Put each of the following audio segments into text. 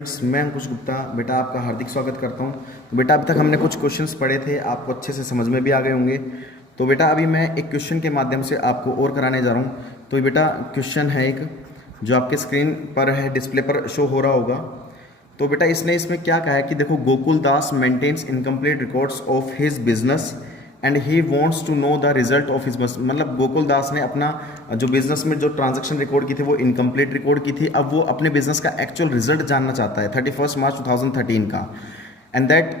मैं अंकुश गुप्ता बेटा आपका हार्दिक स्वागत करता हूं। तो बेटा अभी तक हमने कुछ क्वेश्चंस पढ़े थे, आपको अच्छे से समझ में भी आ गए होंगे। तो बेटा अभी मैं एक क्वेश्चन के माध्यम से आपको और कराने जा रहा हूं। तो बेटा क्वेश्चन है एक जो आपके स्क्रीन पर है, डिस्प्ले पर शो हो रहा होगा। तो बेटा इसमें क्या कहा है कि देखो, Gokul Das maintains incomplete records of his business and he wants to know the result of his business. मतलब गोकुल दास ने अपना जो बिजनेस में जो ट्रांजैक्शन रिकॉर्ड की थी वो इनकम्प्लीट रिकॉर्ड की थी। अब वो अपने बिजनेस का एक्चुअल रिजल्ट जानना चाहता है 31 मार्च 2013 का। And that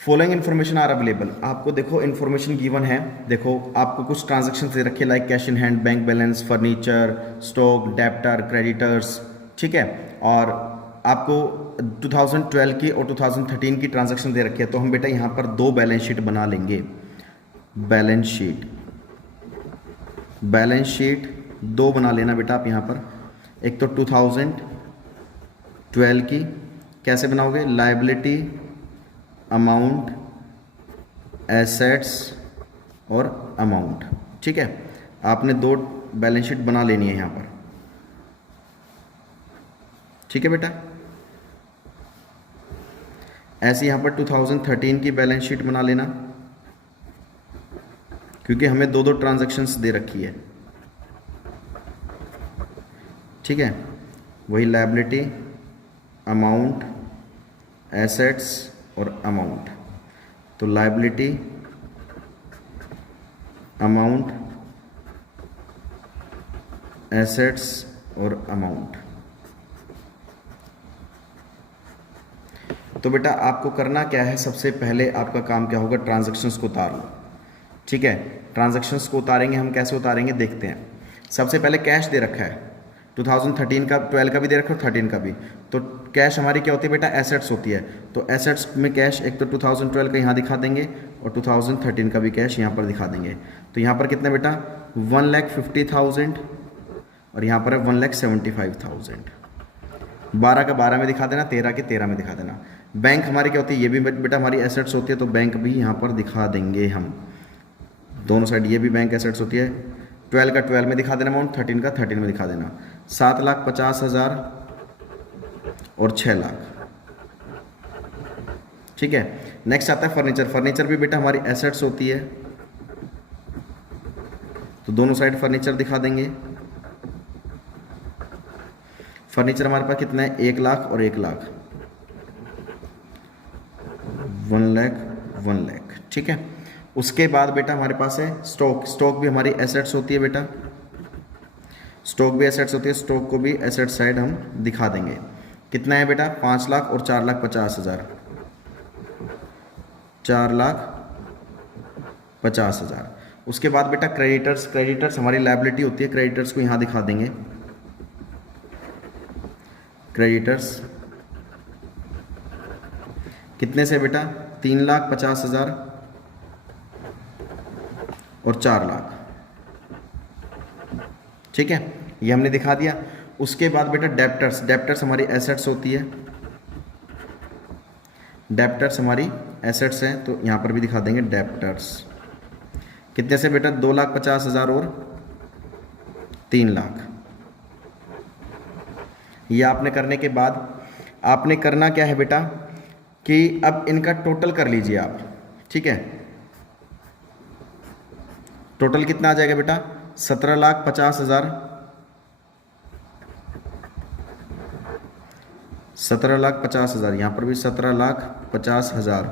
following information are available. आपको देखो इन्फॉर्मेशन गिवन है। देखो आपको कुछ ट्रांजेक्शन दे रखे like cash in hand, bank balance, furniture, stock, debtor, creditors, ठीक है। और आपको 2012 की और 2013 की ट्रांजैक्शन दे रखी है। तो हम बेटा यहाँ पर दो बैलेंस शीट बना लेंगे। बैलेंस शीट दो बना लेना बेटा आप यहाँ पर। एक तो 2012 की कैसे बनाओगे, लायबिलिटी, अमाउंट, एसेट्स और अमाउंट, ठीक है। आपने दो बैलेंस शीट बना लेनी है यहाँ पर, ठीक है बेटा। ऐसे यहाँ पर 2013 की बैलेंस शीट बना लेना, क्योंकि हमें दो दो ट्रांजैक्शंस दे रखी है, ठीक है। वही लायबिलिटी, अमाउंट, एसेट्स और अमाउंट। तो लायबिलिटी, अमाउंट, एसेट्स और अमाउंट। तो बेटा आपको करना क्या है, सबसे पहले आपका काम क्या होगा, ट्रांजैक्शंस को उतार लो, ठीक है। ट्रांजैक्शंस को उतारेंगे हम, कैसे उतारेंगे देखते हैं। सबसे पहले कैश दे रखा है 2013 का, 12 का भी दे रखा है, 13 का भी। तो कैश हमारी क्या होती है बेटा, एसेट्स होती है। तो एसेट्स में कैश एक तो 2012 का यहाँ दिखा देंगे और 2013 का भी कैश यहाँ पर दिखा देंगे। तो यहाँ पर कितना बेटा, 1,50,000 और यहाँ पर है 1,75,000। 12 का 12 में दिखा देना, 13 के 13 में दिखा देना। बैंक हमारी क्या होती है, ये भी बेटा हमारी एसेट्स होती है, तो बैंक भी यहाँ पर दिखा देंगे हम दोनों साइड। ये भी बैंक एसेट्स होती है। 12 का 12 में दिखा देना अमाउंट, 13 का 13 में दिखा देना। 7,50,000 और 6 लाख, ठीक है। नेक्स्ट आता है फर्नीचर। फर्नीचर भी बेटा हमारी एसेट्स होती है, तो दोनों साइड फर्नीचर दिखा देंगे। फर्नीचर हमारे पास कितना है, 1 लाख और 1 लाख, 1 लाख 1 लाख, ठीक है। उसके बाद बेटा हमारे पास है स्टॉक। स्टॉक भी हमारी एसेट्स होती है बेटा, स्टॉक भी एसेट्स होती है। स्टॉक को भी एसेट साइड हम दिखा देंगे। कितना है बेटा, 5 लाख और 4,50,000, 4,50,000। उसके बाद बेटा क्रेडिटर्स। क्रेडिटर्स हमारी लायबिलिटी होती है, क्रेडिटर्स को यहाँ दिखा देंगे। क्रेडिटर्स कितने से बेटा, 3,50,000 और 4 लाख, ठीक है। ये हमने दिखा दिया। उसके बाद बेटा डेप्टर्स। डेप्टर्स हमारी एसेट्स होती है, डेप्टर्स हमारी एसेट्स हैं, तो यहां पर भी दिखा देंगे डेप्टर्स। कितने से बेटा, 2,50,000 और 3 लाख। ये आपने करने के बाद आपने करना क्या है बेटा, कि अब इनका टोटल कर लीजिए आप, ठीक है। टोटल कितना आ जाएगा बेटा, 17,50,000, 17,50,000। यहाँ पर भी 17,50,000।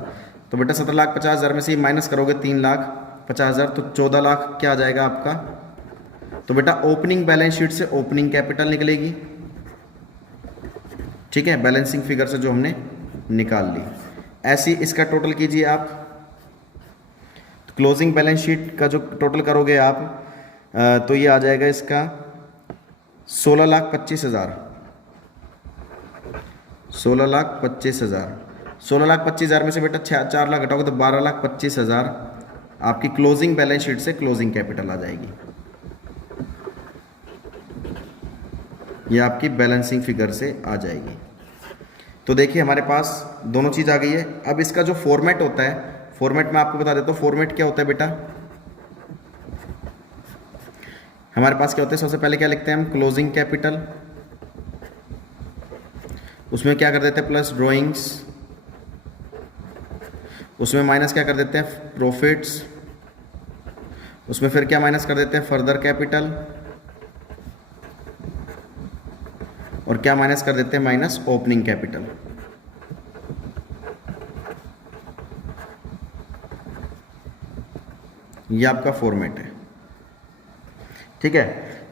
तो बेटा 17,50,000 में से ये माइनस करोगे 3,50,000, तो 14 लाख क्या आ जाएगा आपका। तो बेटा ओपनिंग बैलेंस शीट से ओपनिंग कैपिटल निकलेगी, ठीक है, बैलेंसिंग फिगर से जो हमने निकाल ली। ऐसी इसका टोटल कीजिए आप। क्लोजिंग बैलेंस शीट का जो टोटल करोगे आप, तो ये आ जाएगा इसका 16,25,000, 16,25,000। 16,25,000 में से बेटा 4 लाख घटाओगे तो 12,25,000 आपकी क्लोजिंग बैलेंस शीट से क्लोजिंग कैपिटल आ जाएगी। ये आपकी बैलेंसिंग फिगर से आ जाएगी। तो देखिए हमारे पास दोनों चीज़ आ गई है। अब इसका जो फॉर्मेट होता है, फॉर्मेट में आपको बता देता हूँ। फॉर्मेट क्या होता है बेटा, हमारे पास क्या होता है, सबसे पहले क्या लिखते हैं हम, क्लोजिंग कैपिटल। उसमें क्या कर देते हैं प्लस ड्रॉइंग्स, उसमें माइनस क्या कर देते हैं प्रॉफिट्स, उसमें फिर क्या माइनस कर देते हैं फर्दर कैपिटल, और क्या माइनस कर देते हैं माइनस ओपनिंग कैपिटल। ये आपका फॉर्मेट है, ठीक है।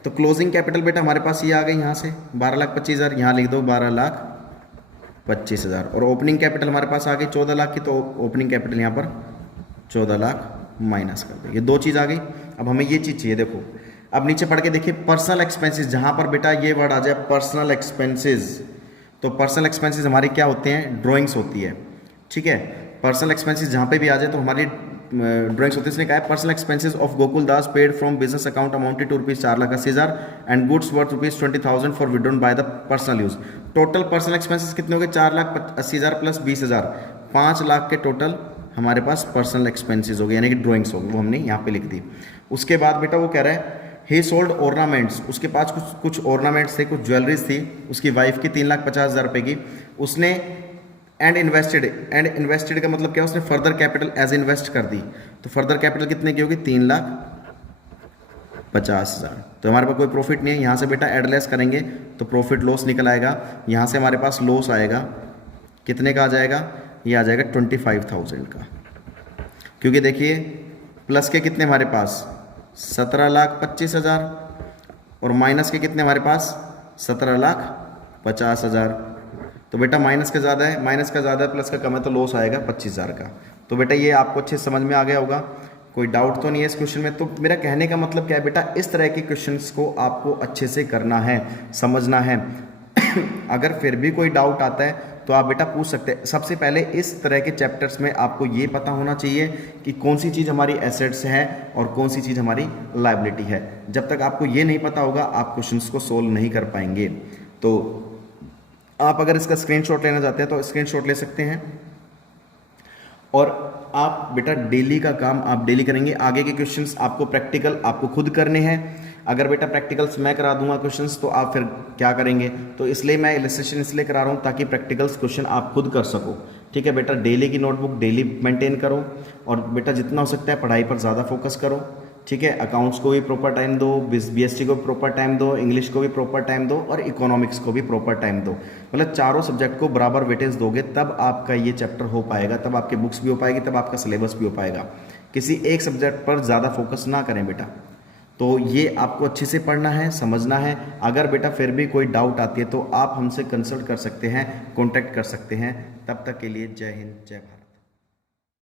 तो क्लोजिंग कैपिटल बेटा हमारे पास ये आ गई यहाँ से 12,25,000, यहाँ लिख दो 12,25,000, और ओपनिंग कैपिटल हमारे पास आ गई 14 लाख की, तो ओपनिंग कैपिटल यहाँ पर 14 लाख माइनस कर दो। ये दो चीज़ आ गई। अब हमें ये चीज़ चाहिए, देखो अब नीचे पढ़ के देखिए पर्सनल एक्सपेंसेस, जहाँ पर बेटा ये वर्ड आ जाए पर्सनल एक्सपेंसेस, तो पर्सनल एक्सपेंसेस हमारी क्या होते हैं ड्राइंग्स होती है, ठीक है। पर्सनल एक्सपेंसेस जहाँ पे भी आ जाए तो हमारी ड्राइंग्स होती है। इसने कहा है personal expenses of Gokul Das paid from business account amounted to rupees 4,80,000 and goods worth rupees 20,000 for withdrawn by the personal use. Total personal expenses कितने हो गए 4,80,000 प्लस 20,000, 5 लाख के टोटल हमारे पास पर्सनल एक्सपेंसेस हो गए, यानी कि ड्राइंग्स हो गई, वो हमने यहाँ पे लिख दी। उसके बाद बेटा वो कह रहा है ही सोल्ड ऑर्नामेंट्स, उसके पास कुछ ऑर्नामेंट्स थे, कुछ ज्वेलरीज थी उसकी वाइफ की 3,50,000 रुपये की, उसने एंड इन्वेस्टेड का मतलब क्या, उसने फर्दर कैपिटल एज इन्वेस्ट कर दी। तो फर्दर कैपिटल कितने की होगी 3,50,000। तो हमारे पास कोई प्रॉफिट नहीं है, यहाँ से बेटा एड लेस करेंगे तो प्रॉफिट लॉस निकल आएगा। यहाँ से हमारे पास लॉस आएगा, कितने का आ जाएगा, ये आ जाएगा 25,000 का, क्योंकि देखिए प्लस के कितने हमारे पास 17,25,000 और माइनस के कितने हमारे पास 17,50,000। तो बेटा माइनस का ज़्यादा है, माइनस का ज़्यादा है, प्लस का कम है, तो लॉस आएगा 25,000 का। तो बेटा ये आपको अच्छे समझ में आ गया होगा, कोई डाउट तो नहीं है इस क्वेश्चन में। तो मेरा कहने का मतलब क्या है बेटा, इस तरह के क्वेश्चंस को आपको अच्छे से करना है, समझना है। अगर फिर भी कोई डाउट आता है तो आप बेटा पूछ सकते हैं। सबसे पहले इस तरह के चैप्टर्स में आपको ये पता होना चाहिए कि कौन सी चीज़ हमारी एसेट्स है और कौन सी चीज़ हमारी लायबिलिटी है। जब तक आपको ये नहीं पता होगा आप क्वेश्चंस को सोल्व नहीं कर पाएंगे। तो आप अगर इसका स्क्रीनशॉट लेना चाहते हैं तो स्क्रीनशॉट ले सकते हैं, और आप बेटा डेली का काम आप डेली करेंगे। आगे के क्वेश्चंस आपको प्रैक्टिकल आपको खुद करने हैं। अगर बेटा प्रैक्टिकल्स मैं करा दूंगा क्वेश्चंस तो आप फिर क्या करेंगे, तो इसलिए मैं इलस्ट्रेशन इसलिए करा रहा हूँ ताकि प्रैक्टिकल्स क्वेश्चन आप खुद कर सको, ठीक है बेटा। डेली की नोटबुक डेली मेंटेन करो, और बेटा जितना हो सकता है पढ़ाई पर ज़्यादा फोकस करो, ठीक है। अकाउंट्स को भी प्रॉपर टाइम दो, बीएसटी को भी प्रॉपर टाइम दो, इंग्लिश को भी प्रॉपर टाइम दो, और इकोनॉमिक्स को भी प्रॉपर टाइम दो। मतलब चारों सब्जेक्ट को बराबर वेटेज दोगे तब आपका ये चैप्टर हो पाएगा, तब आपकी बुक्स भी हो पाएगी, तब आपका सिलेबस भी हो पाएगा। किसी एक सब्जेक्ट पर ज़्यादा फोकस ना करें बेटा। तो ये आपको अच्छे से पढ़ना है, समझना है। अगर बेटा फिर भी कोई डाउट आती है तो आप हमसे कंसल्ट कर सकते हैं, कॉन्टैक्ट कर सकते हैं। तब तक के लिए जय हिंद, जय भारत।